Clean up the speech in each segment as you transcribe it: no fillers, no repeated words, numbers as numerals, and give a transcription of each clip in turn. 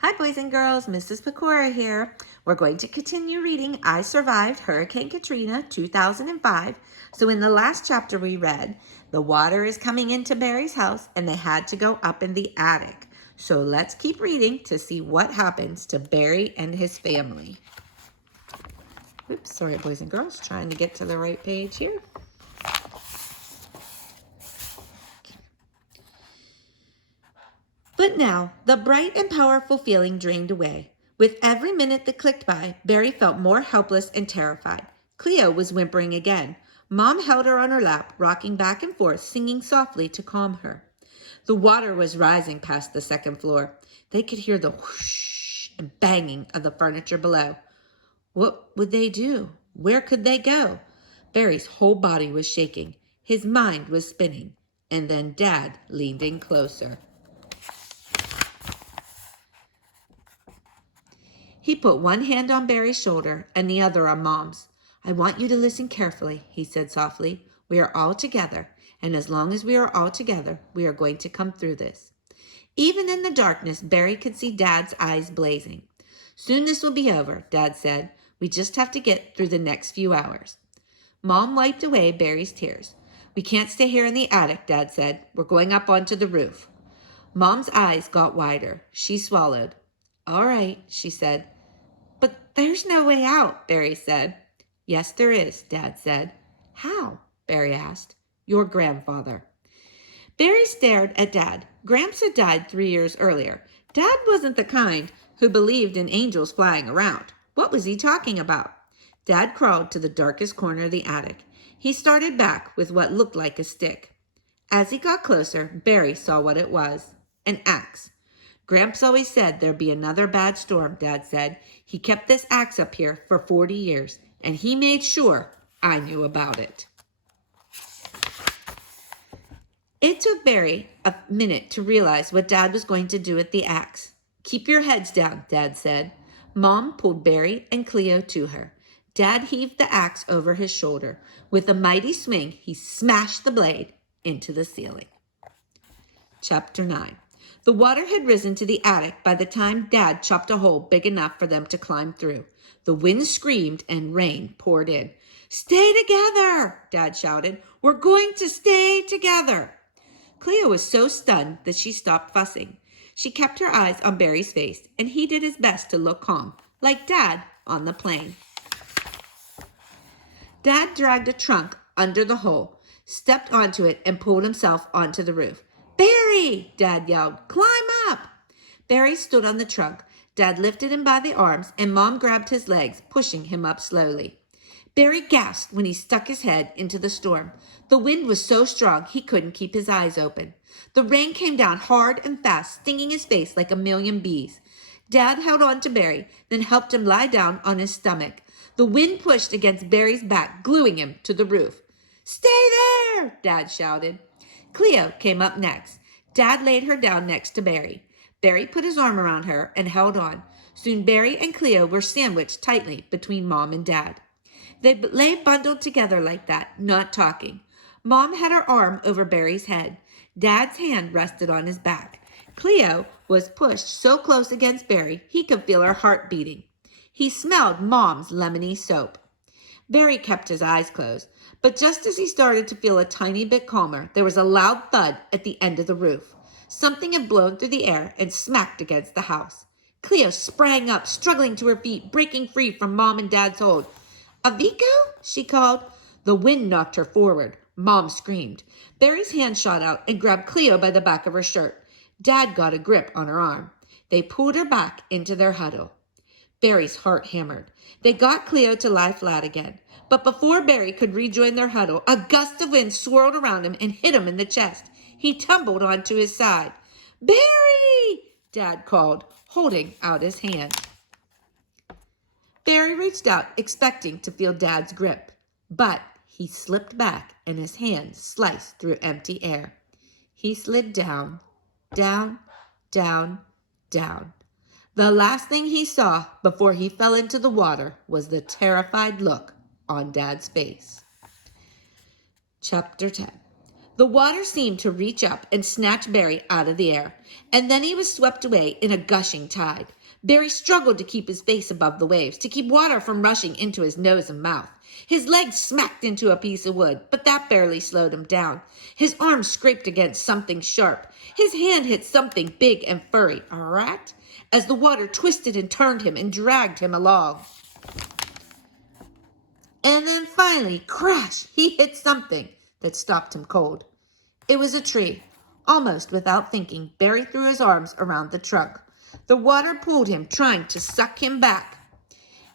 Hi, boys and girls. Mrs. Pecora here. We're going to continue reading I Survived Hurricane Katrina 2005. So in the last chapter we read, the water is coming into Barry's house and they had to go up in the attic. So let's keep reading to see what happens to Barry and his family. Oops, sorry, boys and girls. Trying to get to the right page here. But now, the bright and powerful feeling drained away. With every minute that clicked by, Barry felt more helpless and terrified. Cleo was whimpering again. Mom held her on her lap, rocking back and forth, singing softly to calm her. The water was rising past the second floor. They could hear the whoosh and banging of the furniture below. What would they do? Where could they go? Barry's whole body was shaking. His mind was spinning. And then Dad leaned in closer. He put one hand on Barry's shoulder and the other on Mom's. I want you to listen carefully, he said softly. We are all together, and as long as we are all together, we are going to come through this. Even in the darkness, Barry could see Dad's eyes blazing. Soon this will be over, Dad said. We just have to get through the next few hours. Mom wiped away Barry's tears. We can't stay here in the attic, Dad said. We're going up onto the roof. Mom's eyes got wider. She swallowed. All right, she said. But there's no way out, Barry said. Yes, there is, Dad said. How? Barry asked. Your grandfather. Barry stared at Dad. Gramps had died 3 years earlier. Dad wasn't the kind who believed in angels flying around. What was he talking about? Dad crawled to the darkest corner of the attic. He started back with what looked like a stick. As he got closer, Barry saw what it was. An axe. Gramps always said there'd be another bad storm, Dad said. He kept this axe up here for 40 years, and he made sure I knew about it. It took Barry a minute to realize what Dad was going to do with the axe. Keep your heads down, Dad said. Mom pulled Barry and Cleo to her. Dad heaved the axe over his shoulder. With a mighty swing, he smashed the blade into the ceiling. Chapter 9. The water had risen to the attic by the time Dad chopped a hole big enough for them to climb through. The wind screamed and rain poured in. Stay together, Dad shouted. We're going to stay together. Cleo was so stunned that she stopped fussing. She kept her eyes on Barry's face, and he did his best to look calm, like Dad on the plane. Dad dragged a trunk under the hole, stepped onto it, and pulled himself onto the roof. Barry, Dad yelled, climb up. Barry stood on the trunk. Dad lifted him by the arms, and Mom grabbed his legs, pushing him up slowly. Barry gasped when he stuck his head into the storm. The wind was so strong he couldn't keep his eyes open. The rain came down hard and fast, stinging his face like a million bees. Dad held on to Barry, then helped him lie down on his stomach. The wind pushed against Barry's back, gluing him to the roof. Stay there, Dad shouted. Cleo came up next. Dad laid her down next to Barry. Barry put his arm around her and held on. Soon Barry and Cleo were sandwiched tightly between Mom and Dad. They lay bundled together like that, not talking. Mom had her arm over Barry's head. Dad's hand rested on his back. Cleo was pushed so close against Barry he could feel her heart beating. He smelled Mom's lemony soap. Barry kept his eyes closed, but just as he started to feel a tiny bit calmer, there was a loud thud at the end of the roof. Something had blown through the air and smacked against the house. Cleo sprang up, struggling to her feet, breaking free from Mom and Dad's hold. Avico? She called. The wind knocked her forward. Mom screamed. Barry's hand shot out and grabbed Cleo by the back of her shirt. Dad got a grip on her arm. They pulled her back into their huddle. Barry's heart hammered. They got Cleo to lie flat again. But before Barry could rejoin their huddle, a gust of wind swirled around him and hit him in the chest. He tumbled onto his side. Barry! Dad called, holding out his hand. Barry reached out, expecting to feel Dad's grip. But he slipped back and his hand sliced through empty air. He slid down, down, down, down. The last thing he saw before he fell into the water was the terrified look on Dad's face. Chapter 10. The water seemed to reach up and snatch Barry out of the air, and then he was swept away in a gushing tide. Barry struggled to keep his face above the waves, to keep water from rushing into his nose and mouth. His leg smacked into a piece of wood, but that barely slowed him down. His arm scraped against something sharp. His hand hit something big and furry, a rat, as the water twisted and turned him and dragged him along. And then finally, crash, he hit something that stopped him cold. It was a tree. Almost without thinking, Barry threw his arms around the trunk. The water pulled him, trying to suck him back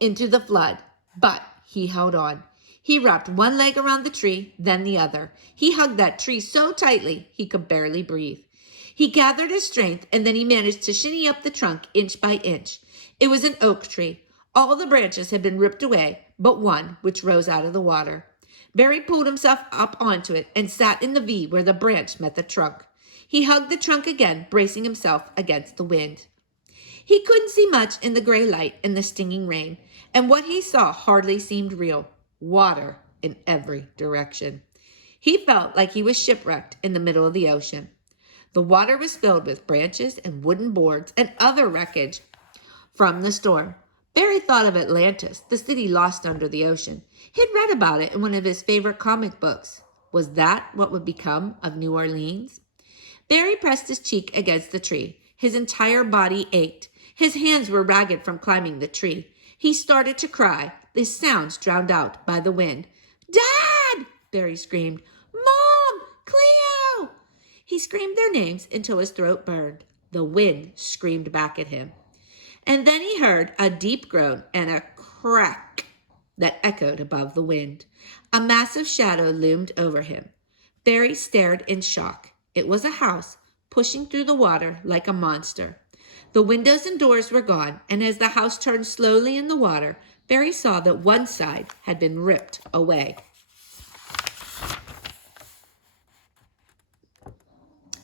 into the flood, but he held on. He wrapped one leg around the tree, then the other. He hugged that tree so tightly he could barely breathe. He gathered his strength, and then he managed to shinny up the trunk inch by inch. It was an oak tree. All the branches had been ripped away, but one which rose out of the water. Barry pulled himself up onto it and sat in the V where the branch met the trunk. He hugged the trunk again, bracing himself against the wind. He couldn't see much in the gray light and the stinging rain, and what he saw hardly seemed real. Water in every direction. He felt like he was shipwrecked in the middle of the ocean. The water was filled with branches and wooden boards and other wreckage from the storm. Barry thought of Atlantis, the city lost under the ocean. He'd read about it in one of his favorite comic books. Was that what would become of New Orleans? Barry pressed his cheek against the tree. His entire body ached. His hands were ragged from climbing the tree. He started to cry, his sounds drowned out by the wind. "Dad!" Barry screamed. "Mom! Cleo!" He screamed their names until his throat burned. The wind screamed back at him. And then he heard a deep groan and a crack that echoed above the wind. A massive shadow loomed over him. Barry stared in shock. It was a house, pushing through the water like a monster. The windows and doors were gone, and as the house turned slowly in the water, Barry saw that one side had been ripped away.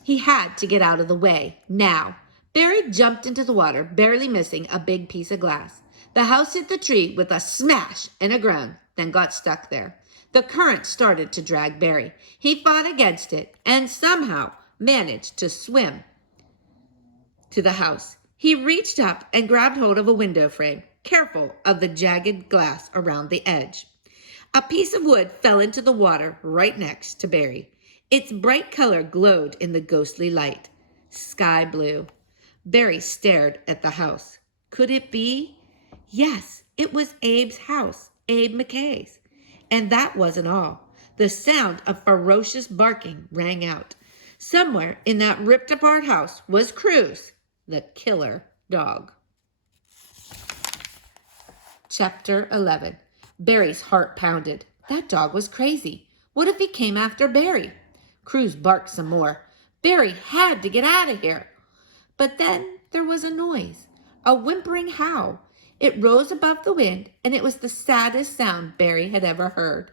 He had to get out of the way, now. Barry jumped into the water, barely missing a big piece of glass. The house hit the tree with a smash and a groan, then got stuck there. The current started to drag Barry. He fought against it and somehow managed to swim to the house. He reached up and grabbed hold of a window frame, careful of the jagged glass around the edge. A piece of wood fell into the water right next to Barry. Its bright color glowed in the ghostly light. Sky blue. Barry stared at the house. Could it be? Yes, it was Abe's house, Abe McKay's. And that wasn't all. The sound of ferocious barking rang out. Somewhere in that ripped-apart house was Cruz, the killer dog. Chapter 11. Barry's heart pounded. That dog was crazy. What if he came after Barry? Cruz barked some more. Barry had to get out of here. But then there was a noise, a whimpering howl. It rose above the wind, and it was the saddest sound Barry had ever heard.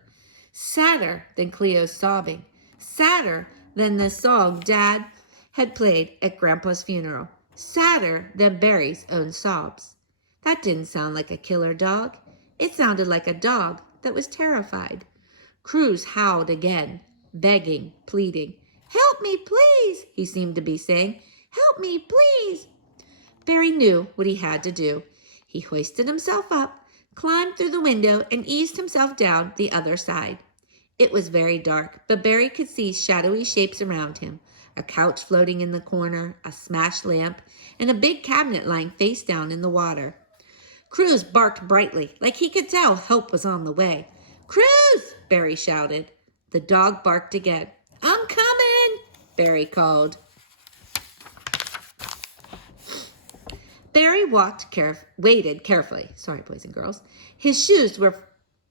Sadder than Cleo's sobbing. Sadder than the song Dad had played at Grandpa's funeral. Sadder than Barry's own sobs. That didn't sound like a killer dog. It sounded like a dog that was terrified. Cruz howled again, begging, pleading. "Help me, please," he seemed to be saying. "Help me, please." Barry knew what he had to do. He hoisted himself up, climbed through the window, and eased himself down the other side. It was very dark, but Barry could see shadowy shapes around him. A couch floating in the corner, a smashed lamp, and a big cabinet lying face down in the water. Cruz barked brightly, like he could tell help was on the way. "Cruz!" Barry shouted. The dog barked again. "I'm coming!" Barry called. Barry waited carefully. Sorry, boys and girls. His shoes were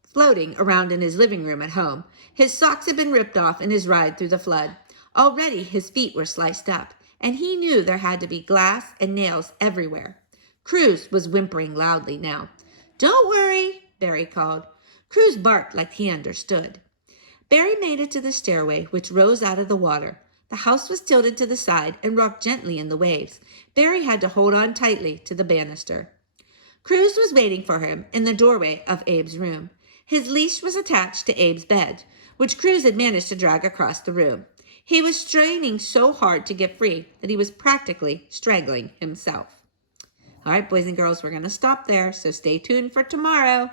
floating around in his living room at home. His socks had been ripped off in his ride through the flood. Already his feet were sliced up, and he knew there had to be glass and nails everywhere. Cruz was whimpering loudly now. "Don't worry," Barry called. Cruz barked like he understood. Barry made it to the stairway, which rose out of the water. The house was tilted to the side and rocked gently in the waves. Barry had to hold on tightly to the banister. Cruz was waiting for him in the doorway of Abe's room. His leash was attached to Abe's bed, which Cruz had managed to drag across the room. He was straining so hard to get free that he was practically strangling himself. All right, boys and girls, we're going to stop there, so stay tuned for tomorrow.